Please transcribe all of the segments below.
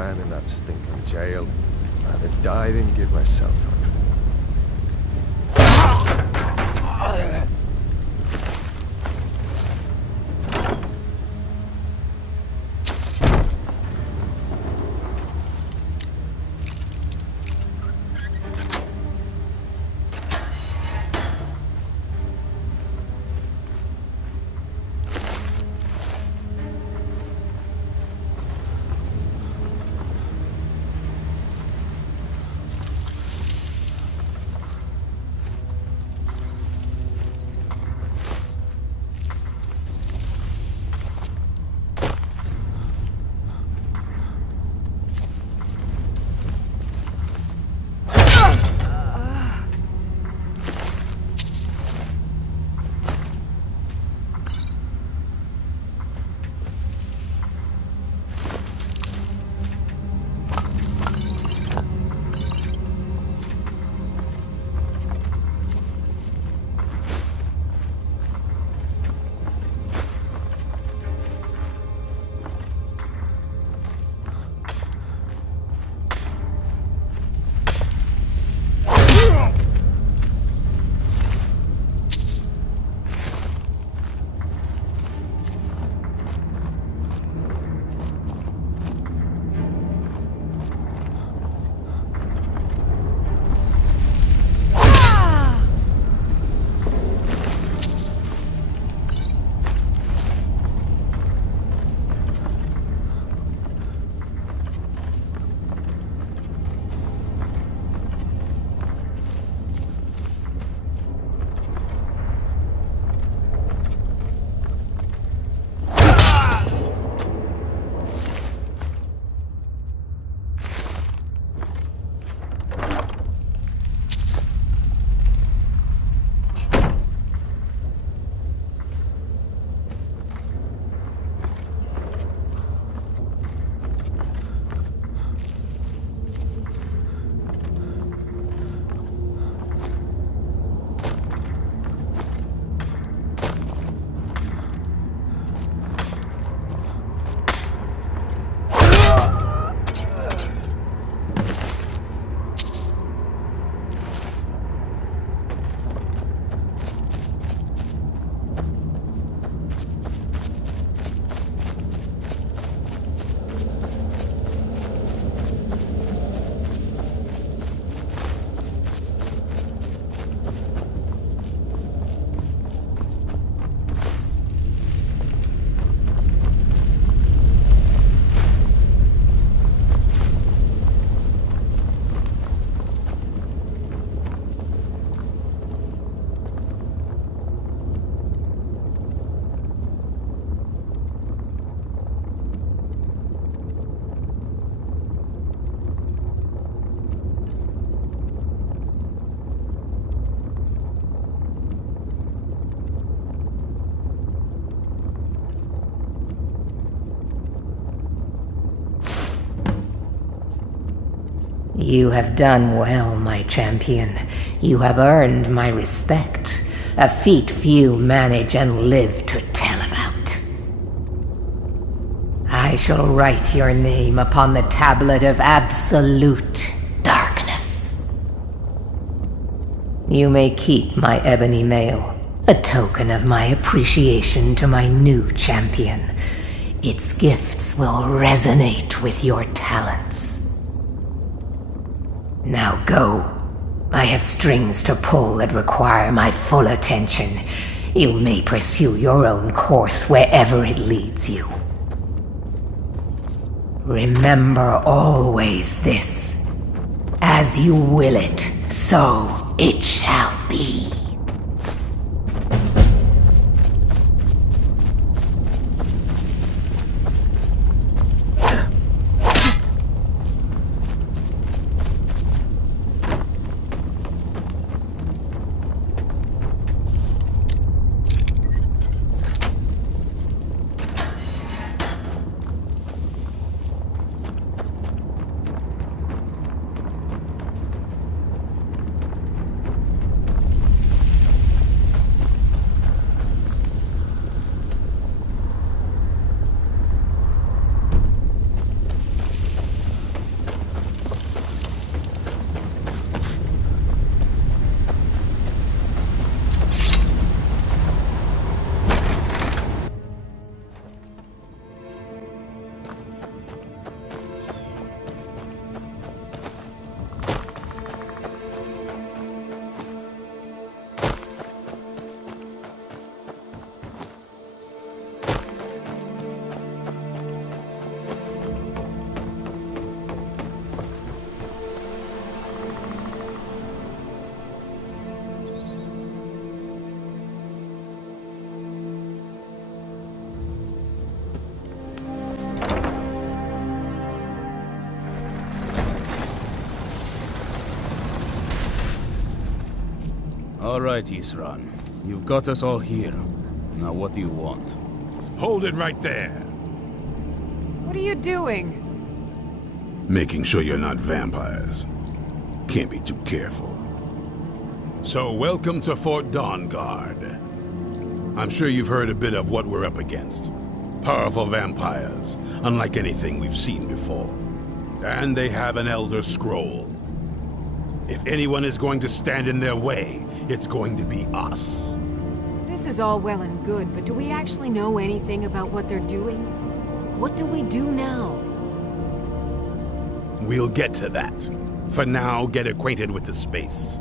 span in that stinking jail. I'd have died and give myself up. You have done well, my champion. You have earned my respect, a feat few manage and live to tell about. I shall write your name upon the tablet of absolute darkness. You may keep my ebony mail, a token of my appreciation to my new champion. Its gifts will resonate with your talents. Now go. I have strings to pull that require my full attention. You may pursue your own course wherever it leads you. Remember always this. As you will it, so it shall be. All right, Isran. You've got us all here. Now what do you want? Hold it right there. What are you doing? Making sure you're not vampires. Can't be too careful. So, welcome to Fort Dawnguard. I'm sure you've heard a bit of what we're up against. Powerful vampires, unlike anything we've seen before. And they have an Elder Scroll. If anyone is going to stand in their way, it's going to be us. This is all well and good, but do we actually know anything about what they're doing? What do we do now? We'll get to that. For now, get acquainted with the space.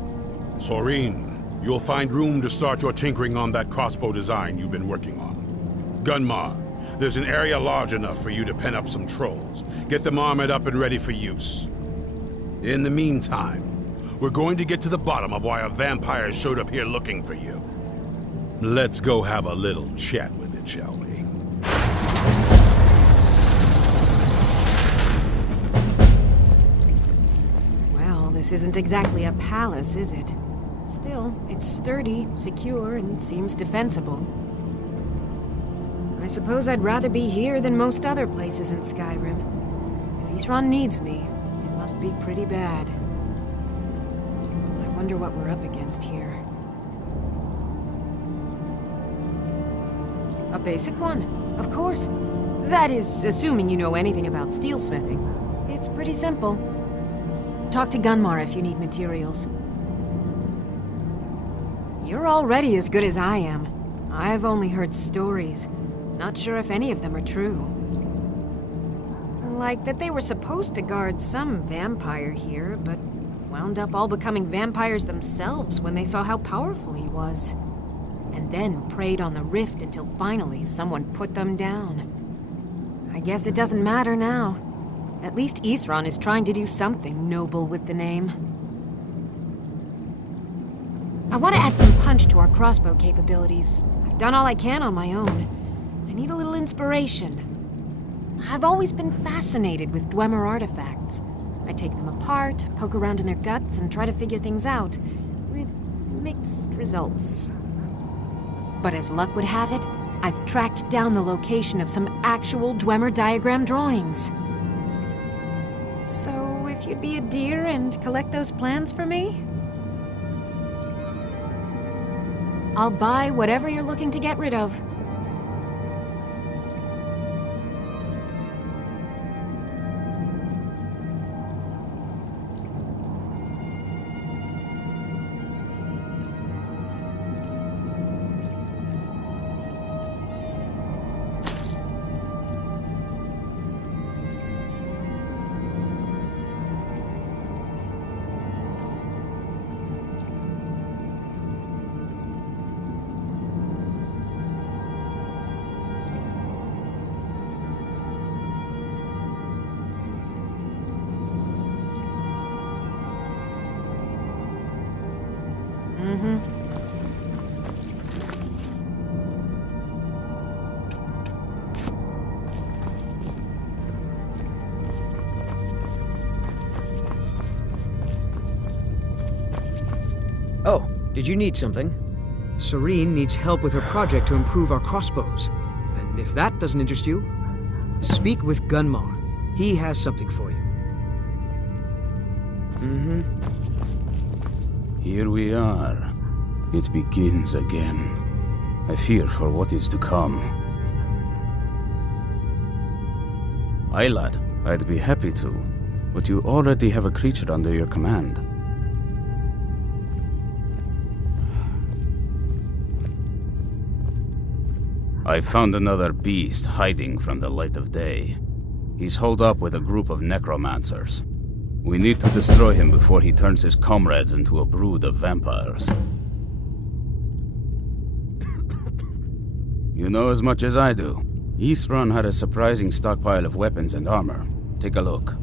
Soreen, you'll find room to start your tinkering on that crossbow design you've been working on. Gunmar, there's an area large enough for you to pen up some trolls. Get them armored up and ready for use. In the meantime, we're going to get to the bottom of why a vampire showed up here looking for you. Let's go have a little chat with it, shall we? Well, this isn't exactly a palace, is it? Still, it's sturdy, secure, and seems defensible. I suppose I'd rather be here than most other places in Skyrim. If Isran needs me, it must be pretty bad. I wonder what we're up against here. A basic one, of course. That is, assuming you know anything about steelsmithing. It's pretty simple. Talk to Gunmar if you need materials. You're already as good as I am. I've only heard stories. Not sure if any of them are true. Like that they were supposed to guard some vampire here, but wound up all becoming vampires themselves when they saw how powerful he was. And then preyed on the rift until finally someone put them down. I guess it doesn't matter now. At least Isran is trying to do something noble with the name. I want to add some punch to our crossbow capabilities. I've done all I can on my own. I need a little inspiration. I've always been fascinated with Dwemer artifacts. I take them apart, poke around in their guts, and try to figure things out, with mixed results. But as luck would have it, I've tracked down the location of some actual Dwemer diagram drawings. So, if you'd be a dear and collect those plans for me? I'll buy whatever you're looking to get rid of. Oh, did you need something? Soreen needs help with her project to improve our crossbows. And if that doesn't interest you, speak with Gunmar. He has something for you. Here we are. It begins again. I fear for what is to come. Aye, lad, I'd be happy to, but you already have a creature under your command. I found another beast hiding from the light of day. He's holed up with a group of necromancers. We need to destroy him before he turns his comrades into a brood of vampires. You know as much as I do. Isran had a surprising stockpile of weapons and armor. Take a look.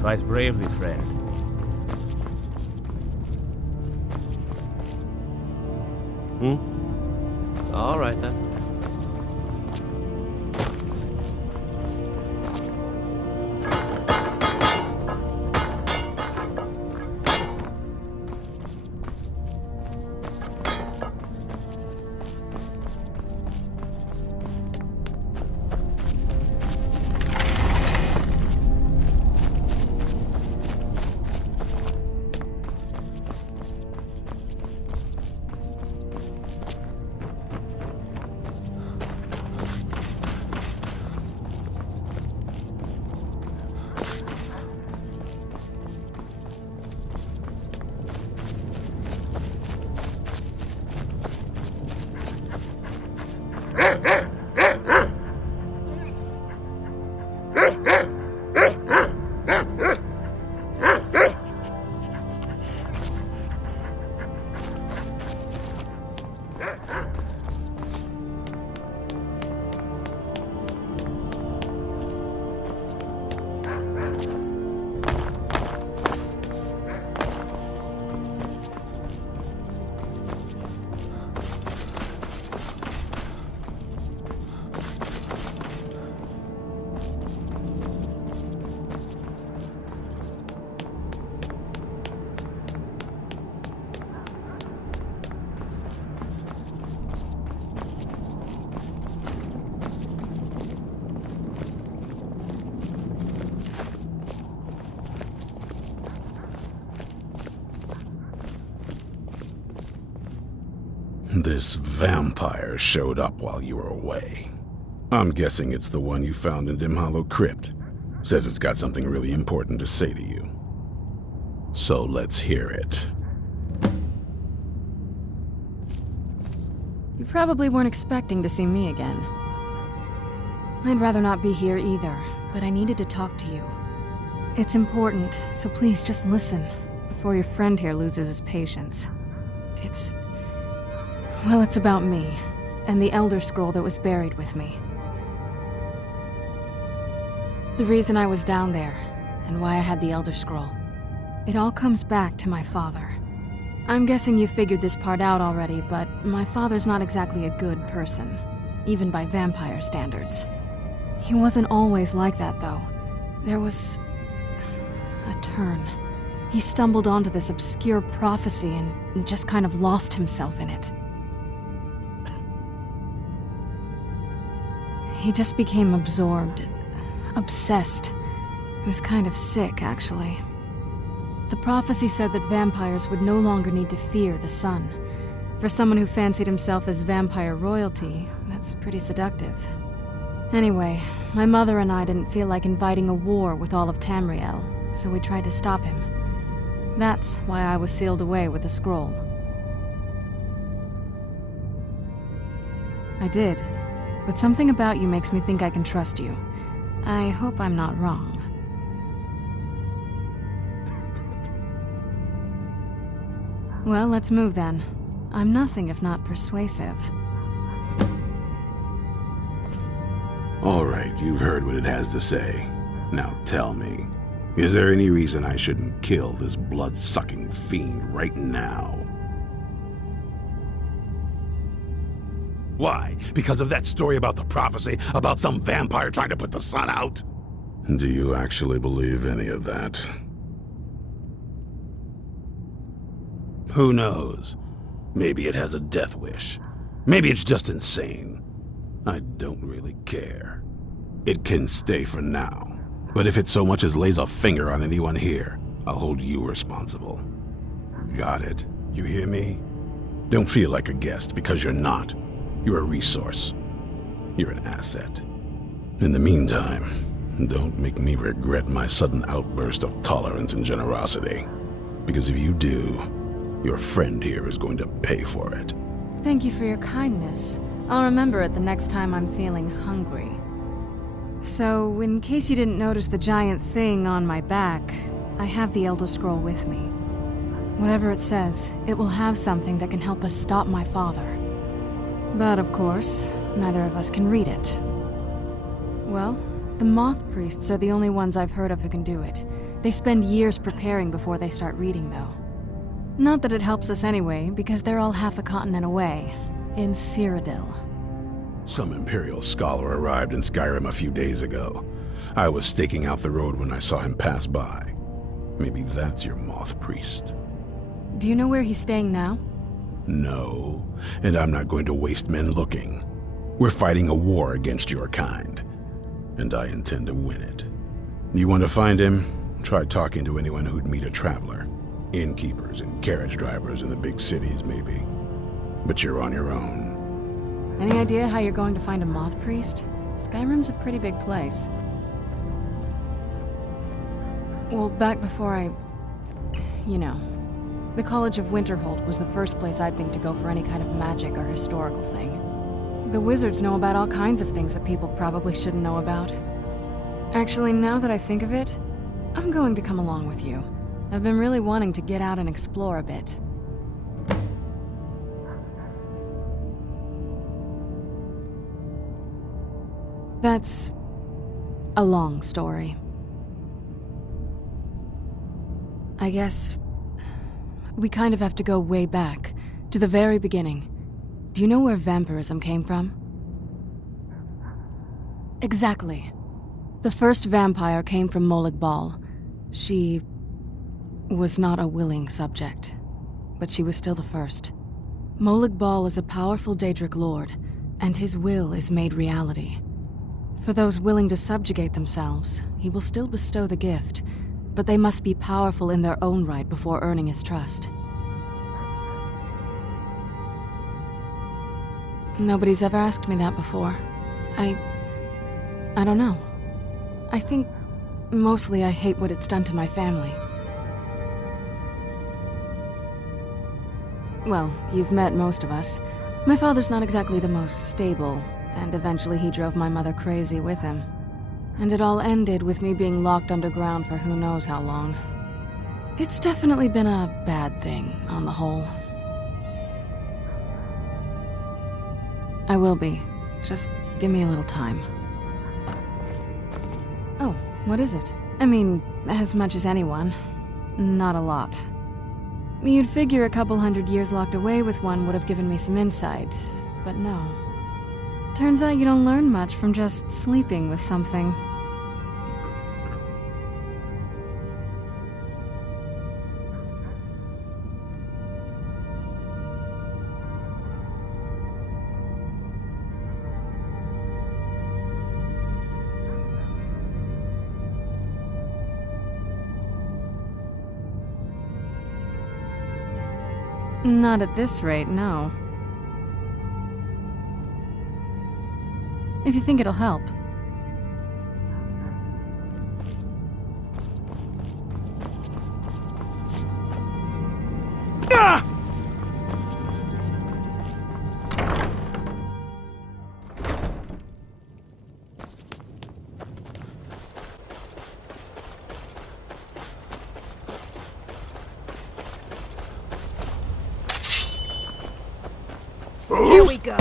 Fight bravely, friend. All right, then. This vampire showed up while you were away. I'm guessing it's the one you found in Dim Hollow Crypt. Says it's got something really important to say to you. So let's hear it. You probably weren't expecting to see me again. I'd rather not be here either, but I needed to talk to you. It's important, so please just listen before your friend here loses his patience. It's about me, and the Elder Scroll that was buried with me. The reason I was down there, and why I had the Elder Scroll. It all comes back to my father. I'm guessing you figured this part out already, but my father's not exactly a good person, even by vampire standards. He wasn't always like that, though. There was a turn. He stumbled onto this obscure prophecy and just kind of lost himself in it. He just became absorbed, obsessed. He was kind of sick, actually. The prophecy said that vampires would no longer need to fear the sun. For someone who fancied himself as vampire royalty, that's pretty seductive. Anyway, my mother and I didn't feel like inviting a war with all of Tamriel, so we tried to stop him. That's why I was sealed away with the scroll. I did. But something about you makes me think I can trust you. I hope I'm not wrong. Well, let's move then. I'm nothing if not persuasive. All right, you've heard what it has to say. Now tell me, is there any reason I shouldn't kill this blood-sucking fiend right now? Why? Because of that story about the prophecy? About some vampire trying to put the sun out? Do you actually believe any of that? Who knows? Maybe it has a death wish. Maybe it's just insane. I don't really care. It can stay for now. But if it so much as lays a finger on anyone here, I'll hold you responsible. Got it? You hear me? Don't feel like a guest, because you're not. You're a resource. You're an asset. In the meantime, don't make me regret my sudden outburst of tolerance and generosity. Because if you do, your friend here is going to pay for it. Thank you for your kindness. I'll remember it the next time I'm feeling hungry. So, in case you didn't notice the giant thing on my back, I have the Elder Scroll with me. Whatever it says, it will have something that can help us stop my father. But of course, neither of us can read it. Well, The Moth Priests are the only ones I've heard of who can do it. They spend years preparing before they start reading, though. Not that it helps us anyway, because they're all half a continent away, in Cyrodiil. Some Imperial scholar arrived in Skyrim a few days ago. I was staking out the road when I saw him pass by. Maybe that's your Moth Priest. Do you know where he's staying now? No, and I'm not going to waste men looking. We're fighting a war against your kind, and I intend to win it. You want to find him? Try talking to anyone who'd meet a traveler. Innkeepers and carriage drivers in the big cities, maybe. But you're on your own. Any idea how you're going to find a Moth Priest? Skyrim's a pretty big place. Well, back before the College of Winterhold was the first place I'd think to go for any kind of magic or historical thing. The wizards know about all kinds of things that people probably shouldn't know about. Actually, now that I think of it, I'm going to come along with you. I've been really wanting to get out and explore a bit. That's a long story. I guess we kind of have to go way back, to the very beginning. Do you know where vampirism came from? Exactly. The first vampire came from Molag Bal. She was not a willing subject, but she was still the first. Molag Bal is a powerful Daedric lord, and his will is made reality. For those willing to subjugate themselves, he will still bestow the gift, but they must be powerful in their own right before earning his trust. Nobody's ever asked me that before. I don't know. I think mostly I hate what it's done to my family. Well, you've met most of us. My father's not exactly the most stable, and eventually he drove my mother crazy with him. And it all ended with me being locked underground for who knows how long. It's definitely been a bad thing, on the whole. I will be. Just give me a little time. Oh, what is it? I mean, as much as anyone. Not a lot. You'd figure a couple 100 years locked away with one would have given me some insight, but no. Turns out you don't learn much from just sleeping with something. Not at this rate, no. If you think it'll help. Here we go.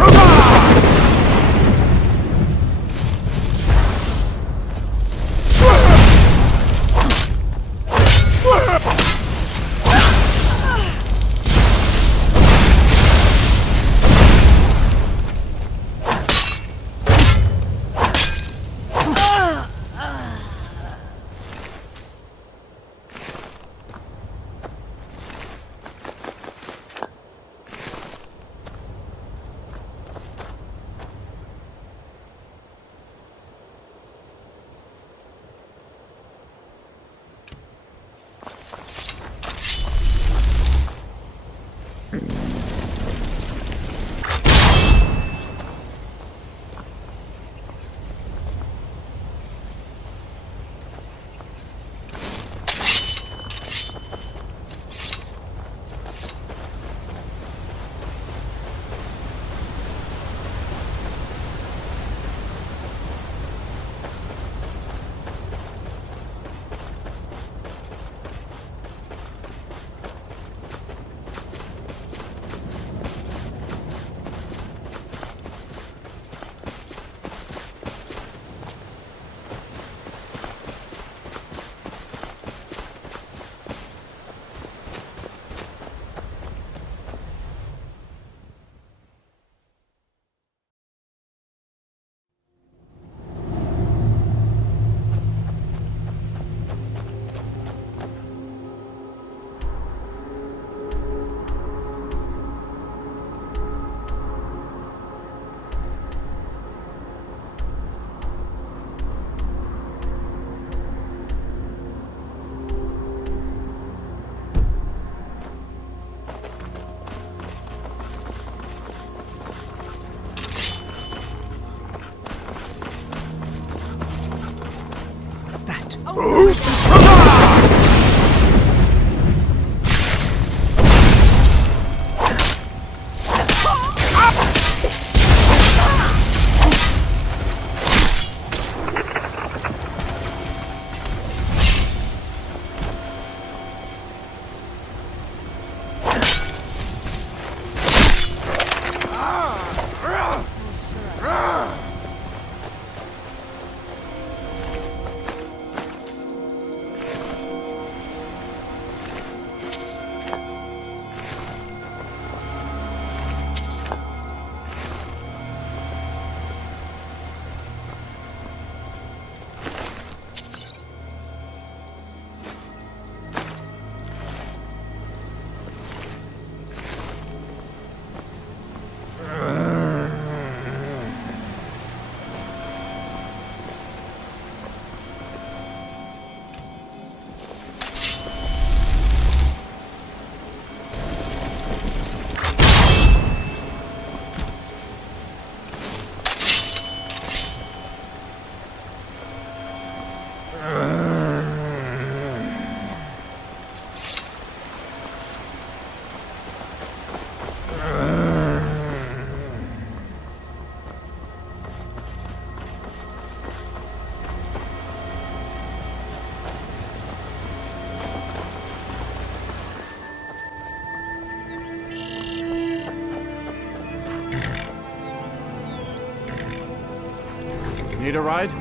Need a ride?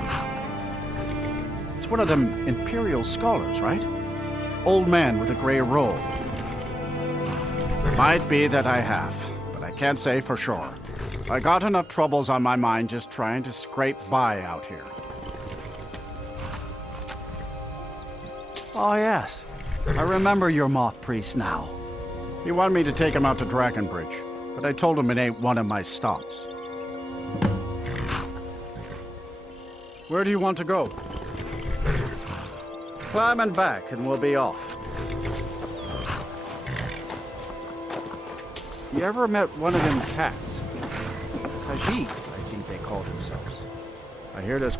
It's one of them Imperial scholars, right? Old man with a gray robe. Might be that I have, but I can't say for sure. I got enough troubles on my mind just trying to scrape by out here. Oh yes, I remember your moth priest now. He wanted me to take him out to Dragonbridge, but I told him it ain't one of my stops. Where do you want to go? Climbing back and we'll be off. You ever met one of them cats? Khajiit, I think they call themselves. I hear this.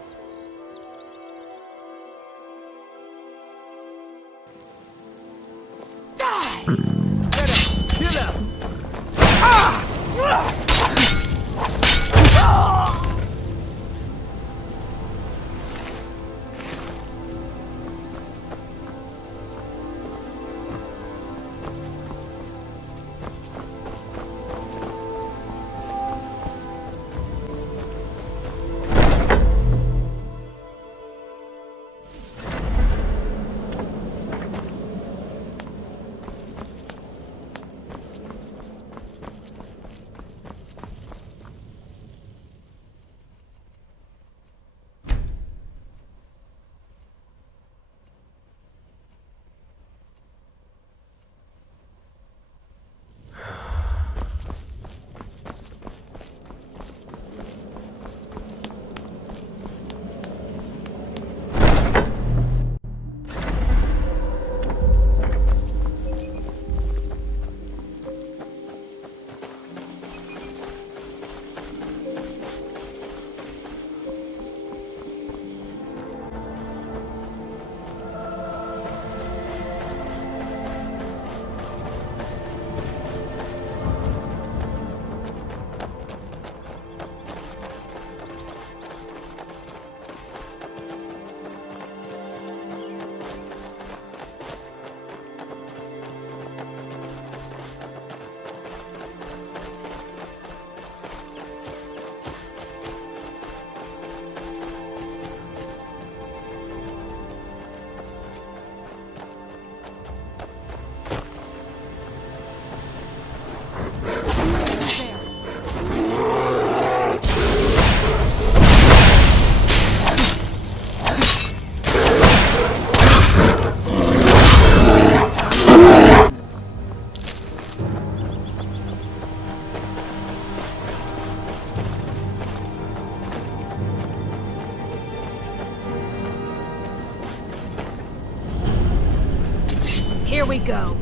Here we go.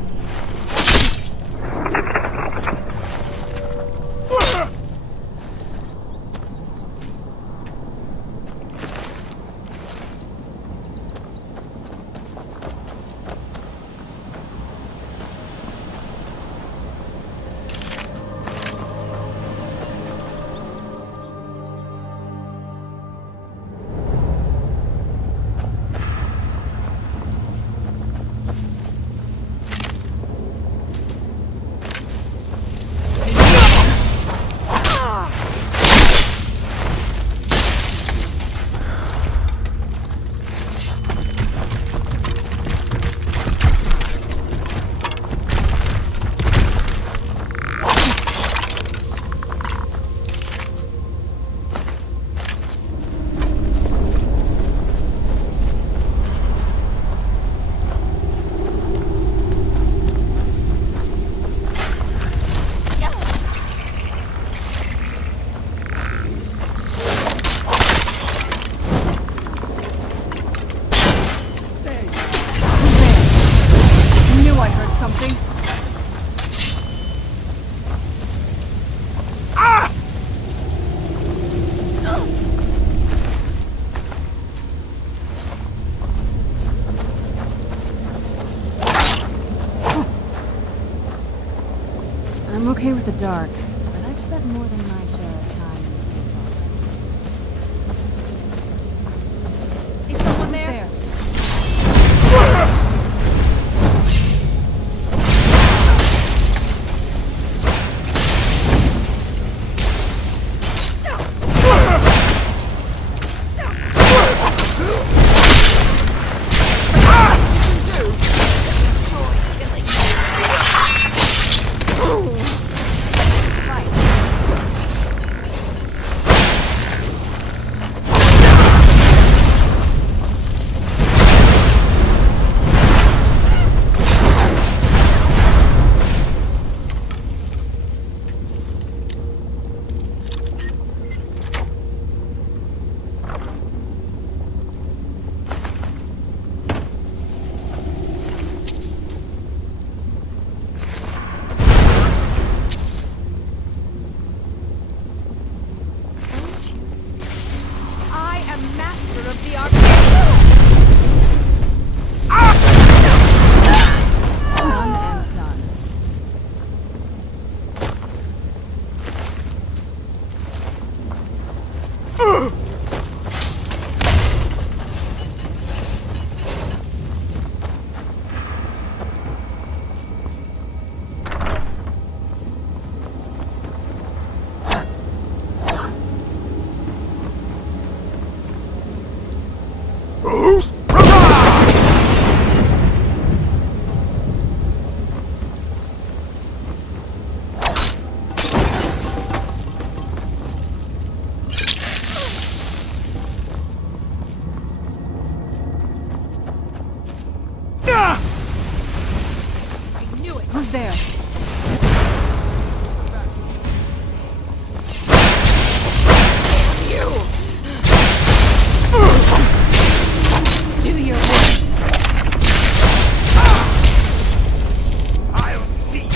okay with the dark, but I've spent more than my share of time in the games already. Is someone Who's there? Done and done. Who's there? Do your worst. I'll see.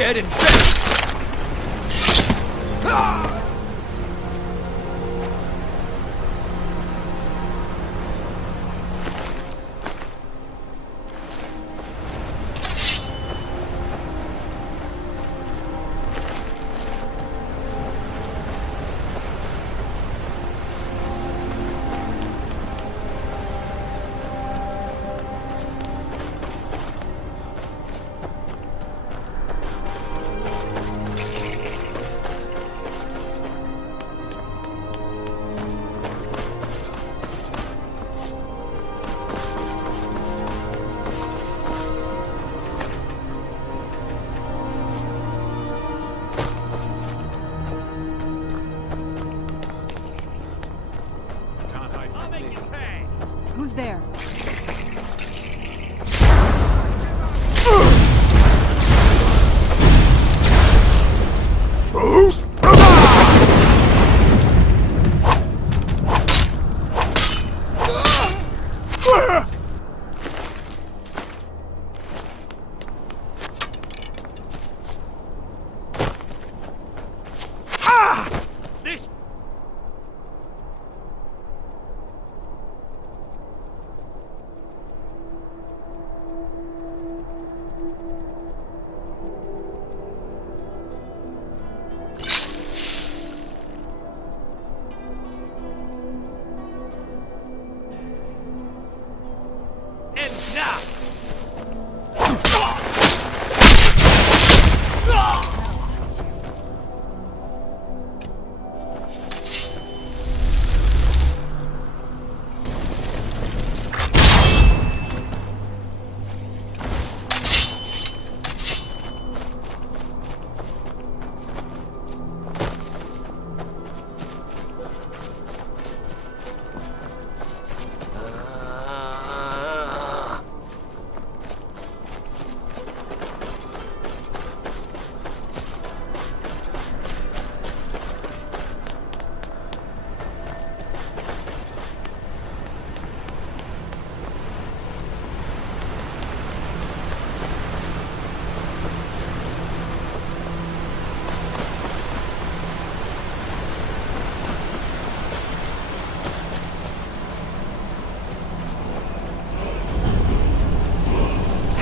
dead and buried! Who's there? Boost! This... And now!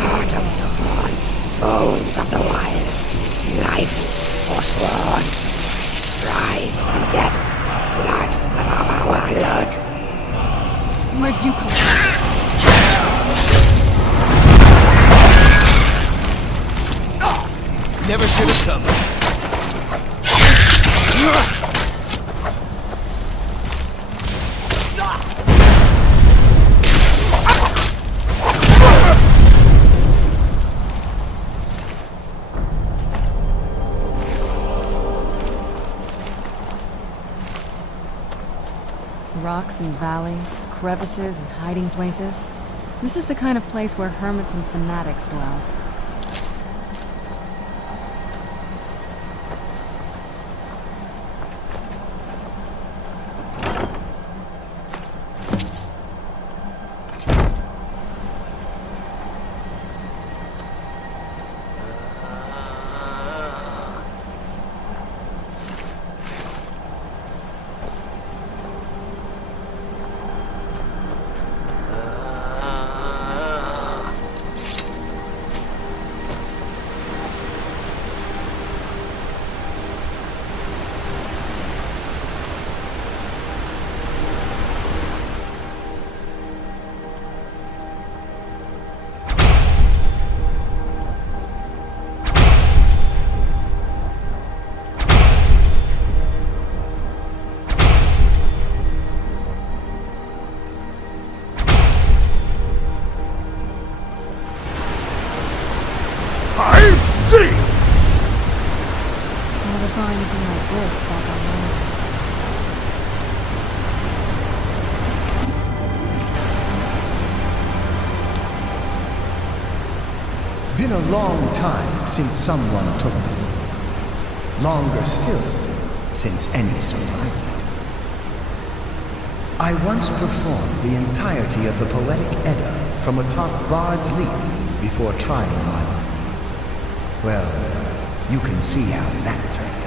Heart of thorn, bones of the wild, life forsworn. Rise from death, blood of our blood. Where'd you come from? Never should have come. Rocks and valley, crevices and hiding places. This is the kind of place where hermits and fanatics dwell. Never saw anything like this back on home. Been a long time since someone took them. Longer still, since any survived. I once performed the entirety of the Poetic Edda from atop Bard's Leap before trying my luck. Well, You can see how that turned